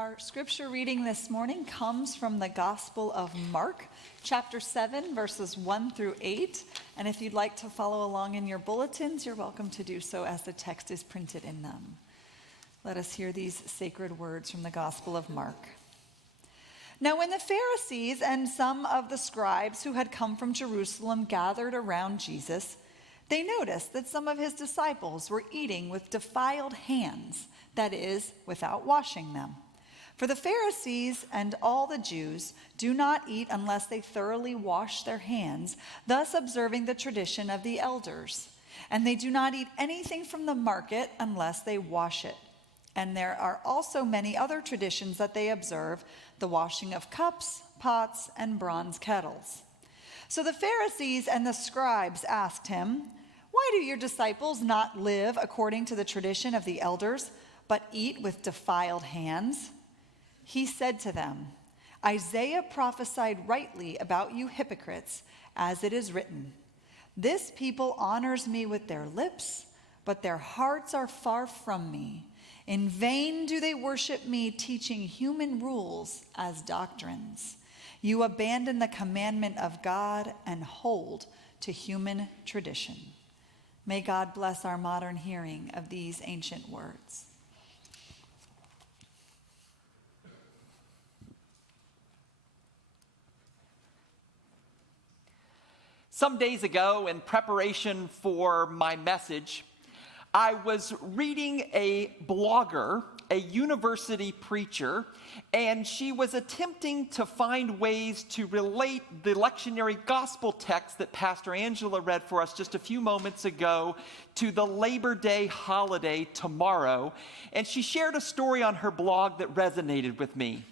Our scripture reading this morning comes from the Gospel of Mark, chapter 7, verses 1 through 8. And if you'd like to follow along in your bulletins, you're welcome to do so as the text is printed in them. Let us hear these sacred words from the Gospel of Mark. Now, when the Pharisees and some of the scribes who had come from Jerusalem gathered around Jesus, they noticed that some of his disciples were eating with defiled hands, that is, without washing them. For the Pharisees and all the Jews do not eat unless they thoroughly wash their hands, thus observing the tradition of the elders. And they do not eat anything from the market unless they wash it. And there are also many other traditions that they observe, the washing of cups, pots, and bronze kettles. So the Pharisees and the scribes asked him, "Why do your disciples not live according to the tradition of the elders, but eat with defiled hands?" He said to them, "Isaiah prophesied rightly about you hypocrites, as it is written, 'This people honors me with their lips, but their hearts are far from me. In vain do they worship me, teaching human rules as doctrines. You abandon the commandment of God and hold to human tradition.'" May God bless our modern hearing of these ancient words. Some days ago, in preparation for my message, I was reading a blogger, a university preacher, and she was attempting to find ways to relate the lectionary gospel text that Pastor Angela read for us just a few moments ago to the Labor Day holiday tomorrow. And she shared a story on her blog that resonated with me.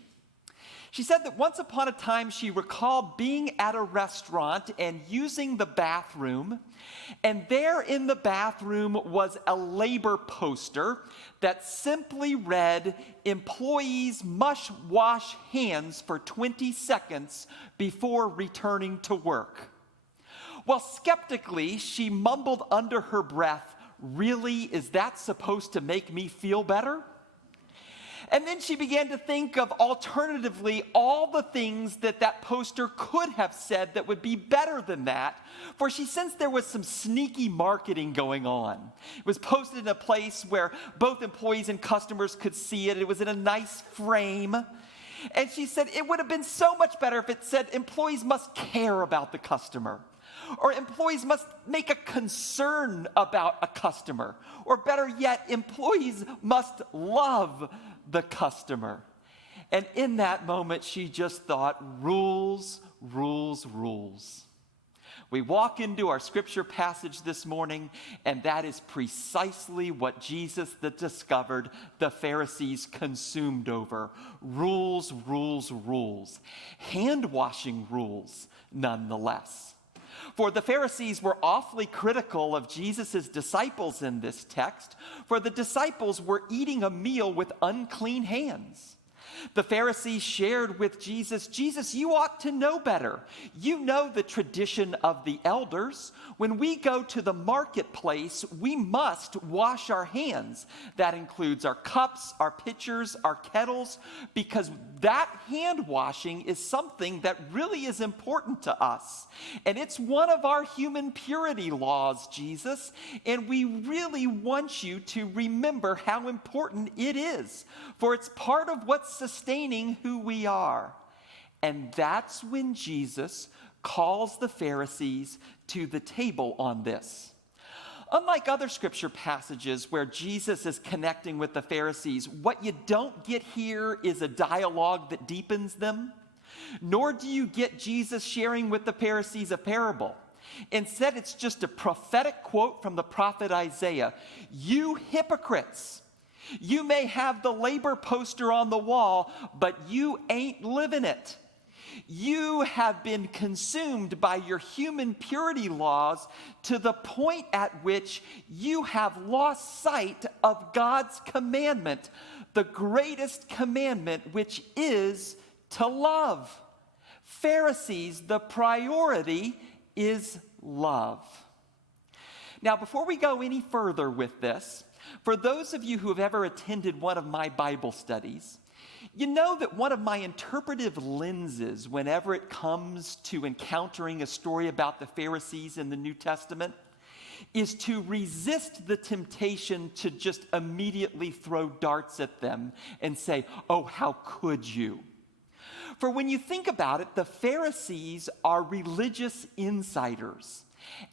She said that once upon a time she recalled being at a restaurant and using the bathroom, and there in the bathroom was a labor poster that simply read, "Employees must wash hands for 20 seconds before returning to work." Well, skeptically, she mumbled under her breath, "Really, is that supposed to make me feel better?" And then she began to think of alternatively all the things that poster could have said that would be better than that, for she sensed there was some sneaky marketing going on. It was posted in a place where both employees and customers could see it. It was in a nice frame. And she said it would have been so much better if it said employees must care about the customer, or employees must make a concern about a customer, or better yet, employees must love the customer. And in that moment, she just thought, rules, rules, rules. We walk into our scripture passage this morning, and that is precisely what Jesus discovered the Pharisees consumed over. Rules, rules, rules. Hand-washing rules, nonetheless. For the Pharisees were awfully critical of Jesus' disciples in this text, for the disciples were eating a meal with unclean hands. The Pharisees shared with Jesus, "Jesus, you ought to know better. You know the tradition of the elders. When we go to the marketplace, we must wash our hands. That includes our cups, our pitchers, our kettles, because that hand washing is something that really is important to us. And it's one of our human purity laws, Jesus, and we really want you to remember how important it is, for it's part of what's sustaining who we are." And that's when Jesus calls the Pharisees to the table on this. Unlike other scripture passages where Jesus is connecting with the Pharisees, what you don't get here is a dialogue that deepens them, nor do you get Jesus sharing with the Pharisees a parable. Instead, it's just a prophetic quote from the prophet Isaiah. "You hypocrites! You may have the labor poster on the wall, but you ain't living it. You have been consumed by your human purity laws to the point at which you have lost sight of God's commandment, the greatest commandment, which is to love." Pharisees, the priority is love. Now, before we go any further with this, for those of you who have ever attended one of my Bible studies, You know that one of my interpretive lenses whenever it comes to encountering a story about the Pharisees in the New Testament is to resist the temptation to just immediately throw darts at them and say, oh, how could you? For when you think about it, the Pharisees are religious insiders.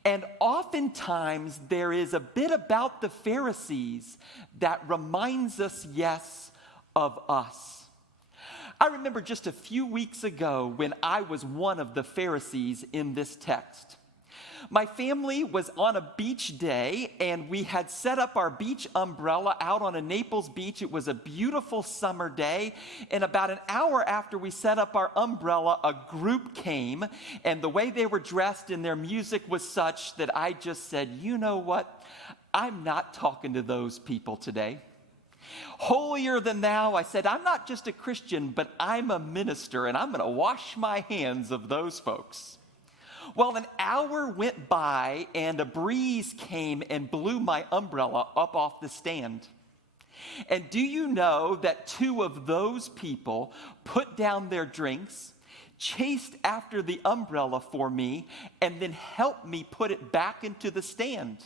And oftentimes there is a bit about the Pharisees that reminds us, yes, of us. I remember just a few weeks ago when I was one of the Pharisees in this text. My family was on a beach day, and we had set up our beach umbrella out on a Naples beach. It was a beautiful summer day, and about an hour after we set up our umbrella, a group came, and the way they were dressed and their music was such that I just said, you know what? I'm not talking to those people today. Holier than thou, I said, I'm not just a Christian, but I'm a minister, and I'm going to wash my hands of those folks. Well, an hour went by, and a breeze came and blew my umbrella up off the stand. And do you know that two of those people put down their drinks, chased after the umbrella for me, and then helped me put it back into the stand?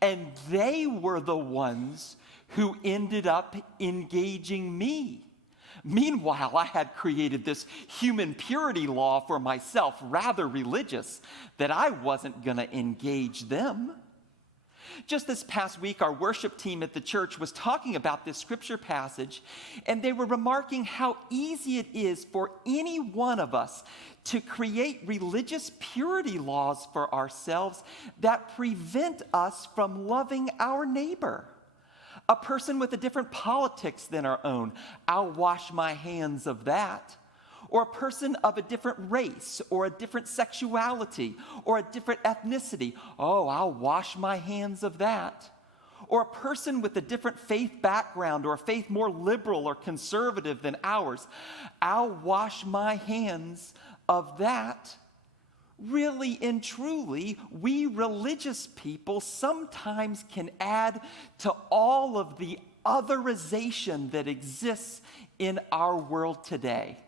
And they were the ones who ended up engaging me. Meanwhile, I had created this human purity law for myself, rather religious, that I wasn't going to engage them. Just this past week, our worship team at the church was talking about this scripture passage, and they were remarking how easy it is for any one of us to create religious purity laws for ourselves that prevent us from loving our neighbor. A person with a different politics than our own, I'll wash my hands of that. Or a person of a different race, or a different sexuality, or a different ethnicity, oh, I'll wash my hands of that. Or a person with a different faith background, or a faith more liberal or conservative than ours, I'll wash my hands of that. Really and truly, we religious people sometimes can add to all of the otherization that exists in our world today.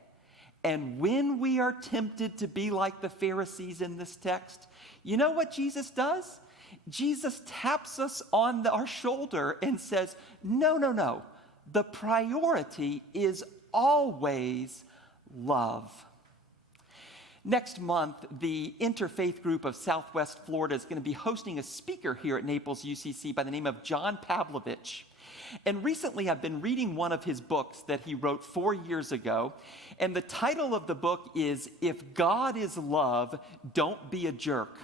And when we are tempted to be like the Pharisees in this text, you know what Jesus does? Jesus taps us on our shoulder and says, no. The priority is always love. Next month, the interfaith group of Southwest Florida is going to be hosting a speaker here at NaplesUCC by the name of John Pavlovich. And recently, I've been reading one of his books that he wrote 4 years ago. And the title of the book is, If God is Love, Don't Be a Jerk.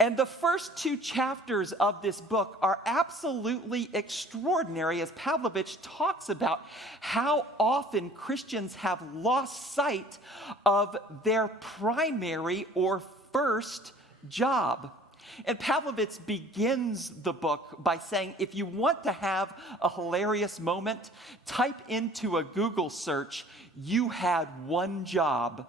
And the first 2 chapters of this book are absolutely extraordinary as Pavlovich talks about how often Christians have lost sight of their primary or first job. And Pavlovich begins the book by saying, if you want to have a hilarious moment, type into a Google search, you had one job.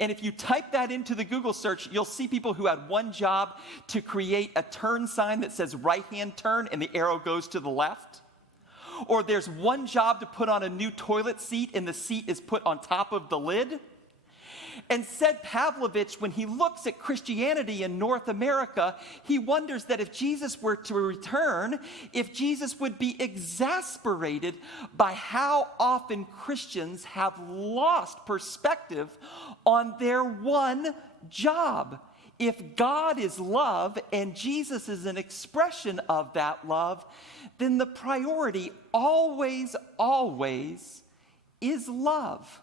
And if you type that into the Google search, you'll see people who had one job to create a turn sign that says right-hand turn and the arrow goes to the left. Or there's one job to put on a new toilet seat and the seat is put on top of the lid. And said Pavlovich, when he looks at Christianity in North America, he wonders that if Jesus were to return, if Jesus would be exasperated by how often Christians have lost perspective on their one job. If God is love and Jesus is an expression of that love, then the priority always is love.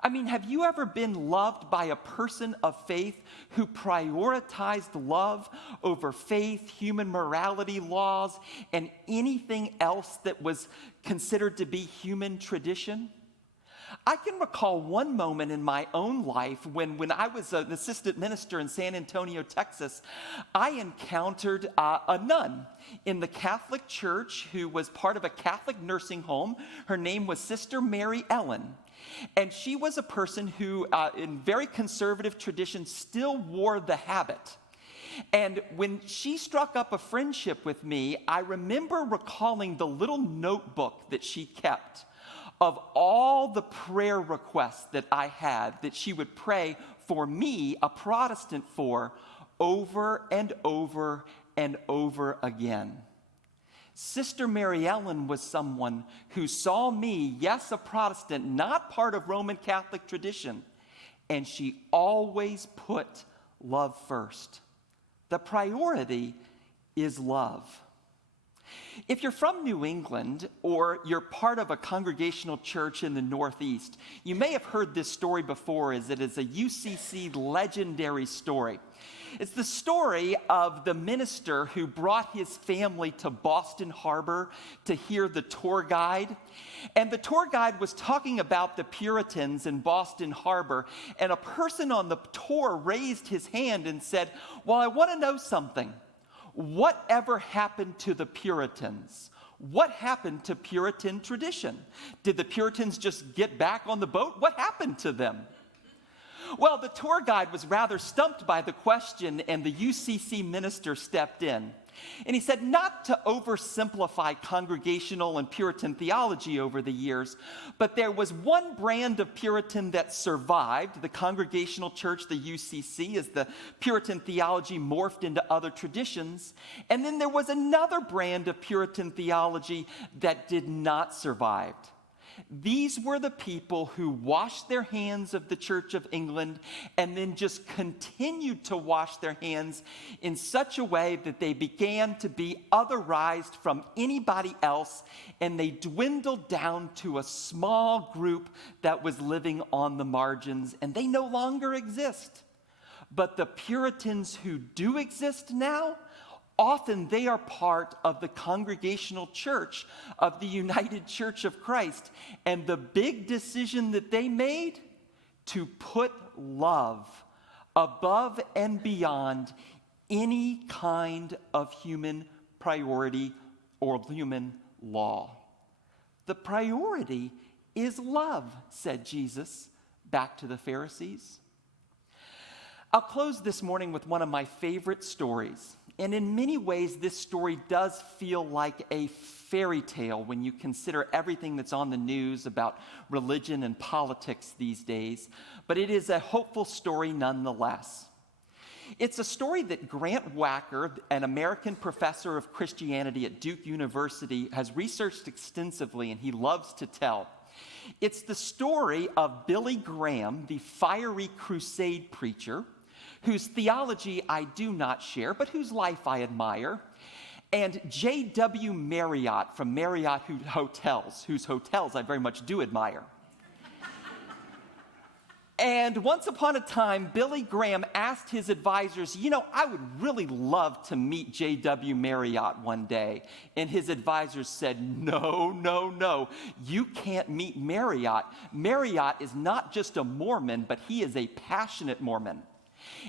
I mean, have you ever been loved by a person of faith who prioritized love over faith, human morality laws, and anything else that was considered to be human tradition? I can recall one moment in my own life when I was an assistant minister in San Antonio, Texas. I encountered a nun in the Catholic Church who was part of a Catholic nursing home. Her name was Sister Mary Ellen. And she was a person who, in very conservative tradition, still wore the habit. And when she struck up a friendship with me, I remember recalling the little notebook that she kept of all the prayer requests that I had that she would pray for me, a Protestant, for over and over and over again. Sister Mary Ellen was someone who saw me, yes, a Protestant, not part of Roman Catholic tradition, and she always put love first. The priority is love. If you're from New England or you're part of a congregational church in the Northeast, you may have heard this story before, as it is a UCC legendary story. It's the story of the minister who brought his family to Boston Harbor to hear the tour guide. And the tour guide was talking about the Puritans in Boston Harbor, and a person on the tour raised his hand and said, "Well, I want to know something. Whatever happened to the Puritans? What happened to Puritan tradition? Did the Puritans just get back on the boat? What happened to them?" Well, the tour guide was rather stumped by the question, and the UCC minister stepped in. And he said, not to oversimplify congregational and Puritan theology over the years, but there was one brand of Puritan that survived, the Congregational Church, the UCC, as the Puritan theology morphed into other traditions. And then there was another brand of Puritan theology that did not survive. These were the people who washed their hands of the Church of England and then just continued to wash their hands in such a way that they began to be otherized from anybody else, and they dwindled down to a small group that was living on the margins, and they no longer exist. But the Puritans who do exist now, often they are part of the Congregational Church of the United Church of Christ. And the big decision that they made, to put love above and beyond any kind of human priority or human law. The priority is love, said Jesus back to the Pharisees. I'll close this morning with one of my favorite stories. And in many ways, this story does feel like a fairy tale when you consider everything that's on the news about religion and politics these days. But it is a hopeful story nonetheless. It's a story that Grant Wacker, an American professor of Christianity at Duke University, has researched extensively, and he loves to tell. It's the story of Billy Graham, the fiery crusade preacher, whose theology I do not share, but whose life I admire, and J.W. Marriott from Marriott Hotels, whose hotels I very much do admire. And once upon a time, Billy Graham asked his advisors, I would really love to meet J.W. Marriott one day. And his advisors said, no, you can't meet Marriott. Marriott is not just a Mormon, but he is a passionate Mormon.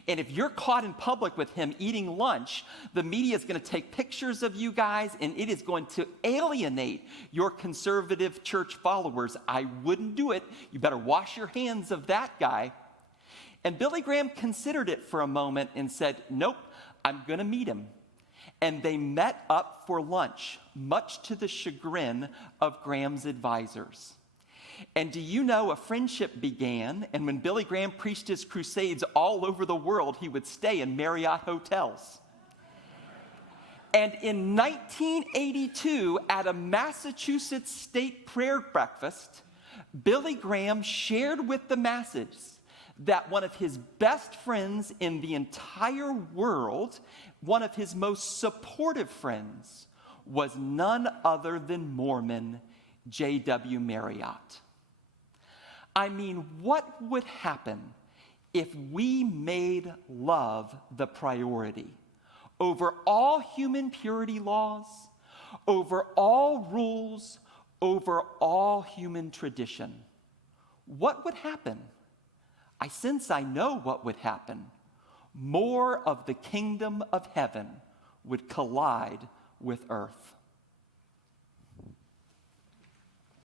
And if you're caught in public with him eating lunch, the media is going to take pictures of you guys, and it is going to alienate your conservative church followers. I wouldn't do it. You better wash your hands of that guy. And Billy Graham considered it for a moment and said, nope, I'm going to meet him. And they met up for lunch, much to the chagrin of Graham's advisors. And do you know, a friendship began, and when Billy Graham preached his crusades all over the world, he would stay in Marriott hotels. And in 1982, at a Massachusetts state prayer breakfast, Billy Graham shared with the masses that one of his best friends in the entire world, one of his most supportive friends, was none other than Mormon J.W. Marriott. I mean, what would happen if we made love the priority over all human purity laws, over all rules, over all human tradition? What would happen? I sense I know what would happen. More of the kingdom of heaven would collide with earth.